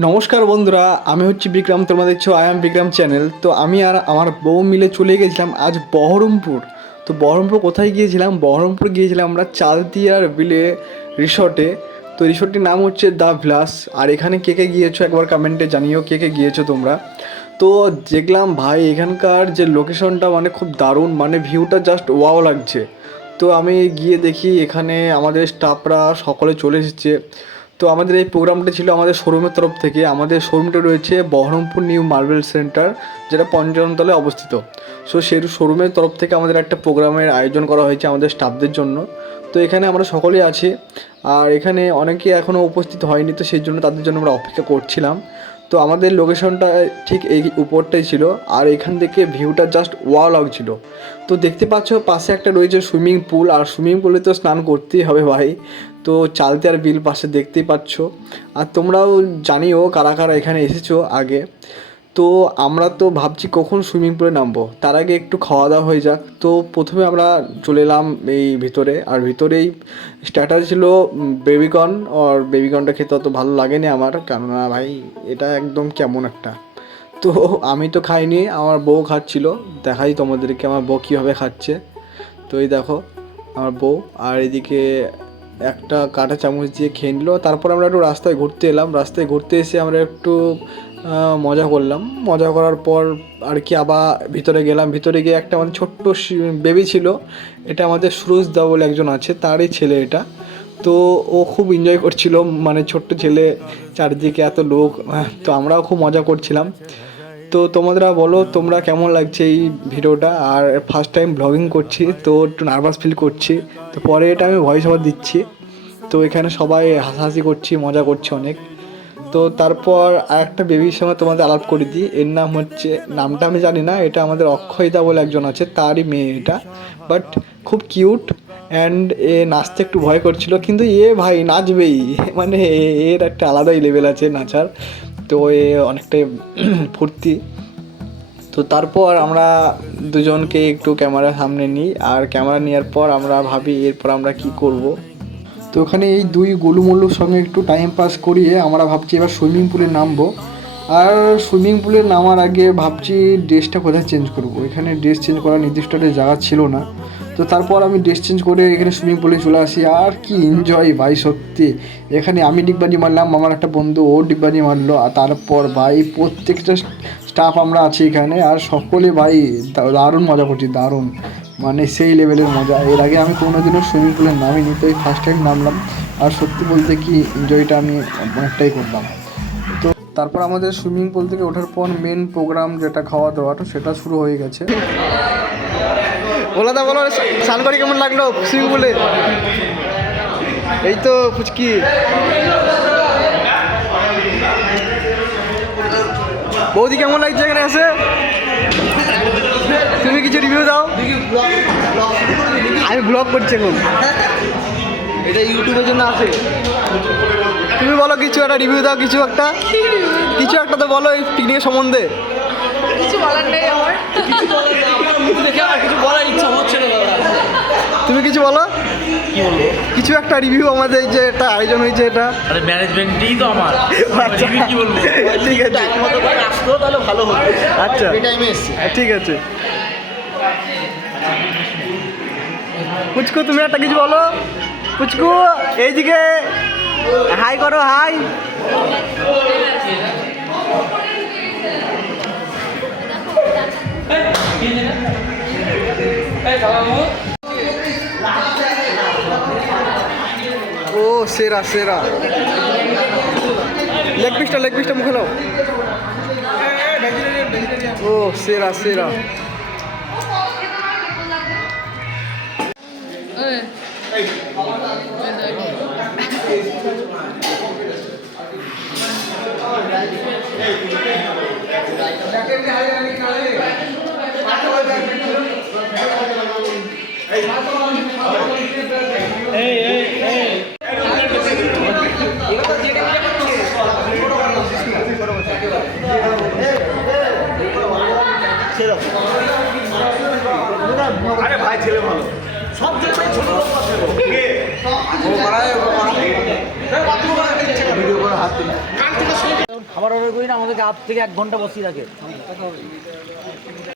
নমস্কার বন্ধুরা, আমি হচ্ছি বিক্রম। তোমরা দেখছো আই এম বিক্রম চ্যানেল। তো আমি আর আমার বউ মিলে চলে গেছিলাম আজ বহরমপুর। তো বহরমপুর কোথায় গিয়েছিলাম? বহরমপুর গিয়েছিলাম আমরা চালদিয়ার বিলে রিসর্টে। তো রিসর্টটির নাম হচ্ছে দ্য ভিলাস। আর এখানে কে কে গিয়েছো একবার কমেন্টে জানিও কে কে গিয়েছো তোমরা। তো দেখলাম ভাই এখানকার যে লোকেশনটা মানে খুব দারুণ, মানে ভিউটা জাস্ট ওয়াও লাগছে। তো আমি গিয়ে দেখি এখানে আমাদের স্টাফরা সকলে চলে এসেছে। তো আমাদের এই প্রোগ্রামটা ছিল আমাদের শোরুমের তরফ থেকে। আমাদের শোরুমটা রয়েছে বহরমপুর নিউ মার্বেল সেন্টার, যেটা পঞ্চমতলায় অবস্থিত। সেই শোরুমের তরফ থেকে আমাদের একটা প্রোগ্রামের আয়োজন করা হয়েছে আমাদের স্টাফদের জন্য। তো এখানে আমরা সকলেই আছি, আর এখানে অনেকে এখনও উপস্থিত হয়নি, তো সেই জন্য তাদের জন্য আমরা অপেক্ষা করছিলাম। তো আমাদের লোকেশনটা ঠিক এই উপরটাই ছিল, আর এখান থেকে ভিউটা জাস্ট ওয়াও লাগছিল। তো দেখতে পাচ্ছ পাশে একটা রয়েছে সুইমিং পুল, আর সুইমিং পুলে তো স্নান করতেই হবে ভাই। তো চালদিয়ার বিল পাশে দেখতেই পাচ্ছ। আর তোমরাও জানিও কারা কারা এখানে এসেছো আগে। তো আমরা তো ভাবছি কখন সুইমিং পুলে নামবো, তার আগে একটু খাওয়া দাওয়া হয়ে যাক। তো প্রথমে আমরা চলে এলাম এই ভিতরে, আর ভিতরেই স্টার্টার ছিল বেবিকর্ন। আর বেবিকর্নটা খেতে অত ভালো লাগেনি আমার, কেননা ভাই এটা একদম কেমন একটা। তো আমি তো খাইনি, আমার বউ খাচ্ছিল। দেখাই তোমাদেরকে আমার বউ কীভাবে খাচ্ছে। তো এই দেখো আমার বউ, আর এদিকে একটা কাঁটা চামচ দিয়ে খেয়ে নিল। তারপর আমরা একটু রাস্তায় ঘুরতে এলাম। রাস্তায় ঘুরতে এসে আমরা একটু মজা করলাম। মজা করার পর আর কি আবার ভিতরে গেলাম। ভিতরে গিয়ে একটা আমাদের ছোট্ট বেবি ছিল, এটা আমাদের সুরজ দা বলে একজন আছে, তারই ছেলে এটা। তো ও খুব এনজয় করছিল, মানে ছোট্ট ছেলে, চারদিকে এত লোক। তো আমরাও খুব মজা করছিলাম। তো তোমরা বলো তোমরা কেমন লাগছে এই ভিডিওটা। আর ফার্স্ট টাইম ব্লগিং করছি, তো একটু নার্ভাস ফিল করছি। তো পরে এটা আমি ভয়েস ওভার দিচ্ছি। তো এখানে সবাই হাসাহাসি করছি, মজা করছি অনেক। তো তারপর আরেকটা বেবির সঙ্গে তোমাদের আলাপ করে দিই। এর নাম হচ্ছে, নামটা আমি জানি না, এটা আমাদের অক্ষয়দা বলে একজন আছে, তারই মেয়ে এটা। বাট খুব কিউট। অ্যান্ড এ নাচতে একটু ভয় করছিল, কিন্তু এ ভাই নাচবেই। মানে এর একটা আলাদাই লেভেল আছে নাচার। তো এ অনেকটাই ফুর্তি। তো তারপর আমরা দুজনকে একটু ক্যামেরার সামনে নিই, আর ক্যামেরা নেওয়ার পর আমরা ভাবি এরপর আমরা কি করব। তো ওখানে এই দুই গোলুমোলুর সঙ্গে একটু টাইম পাস করিয়ে আমরা ভাবছি এবার সুইমিং পুলে নামবো। আর সুইমিং পুলে নামার আগে ভাবছি ড্রেসটা কোথায় চেঞ্জ করব। এখানে ড্রেস চেঞ্জ করার নির্দিষ্ট একটা জায়গা ছিল না। তো তারপর আমি ড্রেস চেঞ্জ করে এখানে সুইমিং পুলে চলে আসি। আর কি এনজয় ভাই সত্যি। এখানে আমি ডিগবাজি মারলাম, আমার একটা বন্ধু ও ডিগবাজি মারলো। আর তারপর ভাই প্রত্যেকটা স্টাফ আমরা আছি এখানে, আর সকলে ভাই দারুণ মজা করছি, দারুণ, মানে সেই লেভেলের মজা। এর আগে আমি কোনোদিনও সুইমিং পুলে নামিনি, তো এই ফার্স্ট টাইম নামলাম। আর সত্যি বলতে কি এনজয়টা আমি অনেকটাই করলাম। তো তারপর আমাদের সুইমিং পুল থেকে ওঠার পর মেন প্রোগ্রাম যেটা খাওয়া দাওয়াটা, সেটা শুরু হয়ে গেছে। বলো বলো, স্নান করে কেমন লাগলো সুইমিং পুলে? এই তো ফুচকি। বৌদি কেমন লাগছে এখানে এসে? তুমি কিছু রিভিউ দাও। আমি ব্লগ করছি এখন, এটা ইউটিউবের জন্য আছে। তুমি বলো কিছু একটা রিভিউ দাও, কিছু একটা তো বলো এই পিকনিকের সম্বন্ধে। কিছু বলার নেই আমার, কিছু বলার ইচ্ছা হচ্ছে না। তুমি কিছু বলো, কি বলবো? কিছু একটা রিভিউ আমাদের যে এটা আয়োজন হয়েছে এটা। আরে ম্যানেজমেন্টই তো আমার। আচ্ছা কি বলবো? ঠিক আছে, আসতো তাহলে ভালো হতো। আচ্ছা এই টাইমে এসছি। ঠিক আছে। পুচকু তুমি একটা কিছু বলো। পুচকু এইদিকে হাই করো, হাই। ও সেরা সেরা, লেগ পিসটা মুখে নাও। ও সেরা সেরা। আরে ভাই ছেলে ভালো, সব ছেলে ছোট লোক আছে। ভিডিও করে হাত দিন। খাবার অর্ডার করি না, আমাদেরকে আধ থেকে 1 ঘন্টা বসিয়ে রাখে।